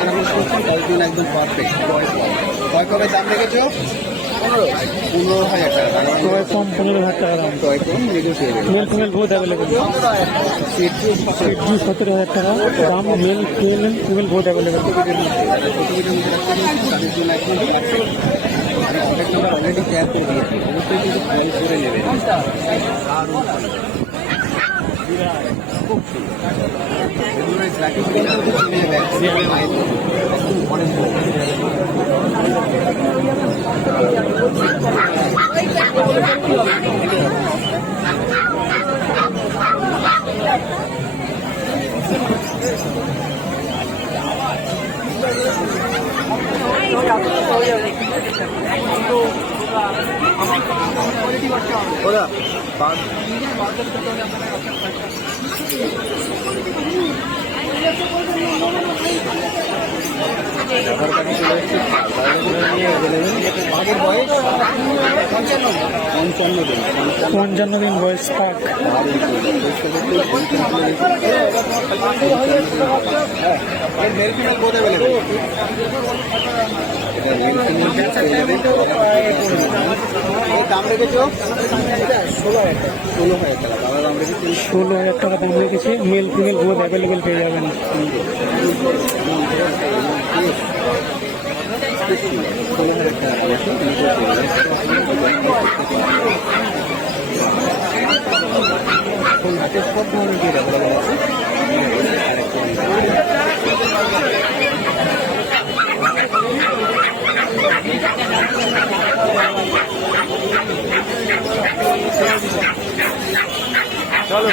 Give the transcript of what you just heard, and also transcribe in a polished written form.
কয়েকদিন একদম পারফেক্ট। কয় কবে দাম রেখেছো? 15,000 টাকা। টয় কম 15,000 টাকা দাম। টয় কম নেগোসিয়েবল। মেল ফিমেল বহুত অ্যাভেলেবেল। সিট্রু 17,000 টাকা দাম। মেল ফিমেল বহুত available. Contact number already share করে দিয়েছি, অবশ্যই কিন্তু কল করে নেবেন। ওরা বাঘের বয়স 55 দিন বয়স পাক। দাম রেখেছো 16,000 টাকা। দাদা দাম রেখেছি 16,000 টাকা দাম রেখেছে। মেল ফিমেল বহুত অ্যাভেলেবেল পেয়ে যাবেন। 16,000 টাকা। সব ধরনের গিয়ে অ্যাভেলেবেল আছে। চলো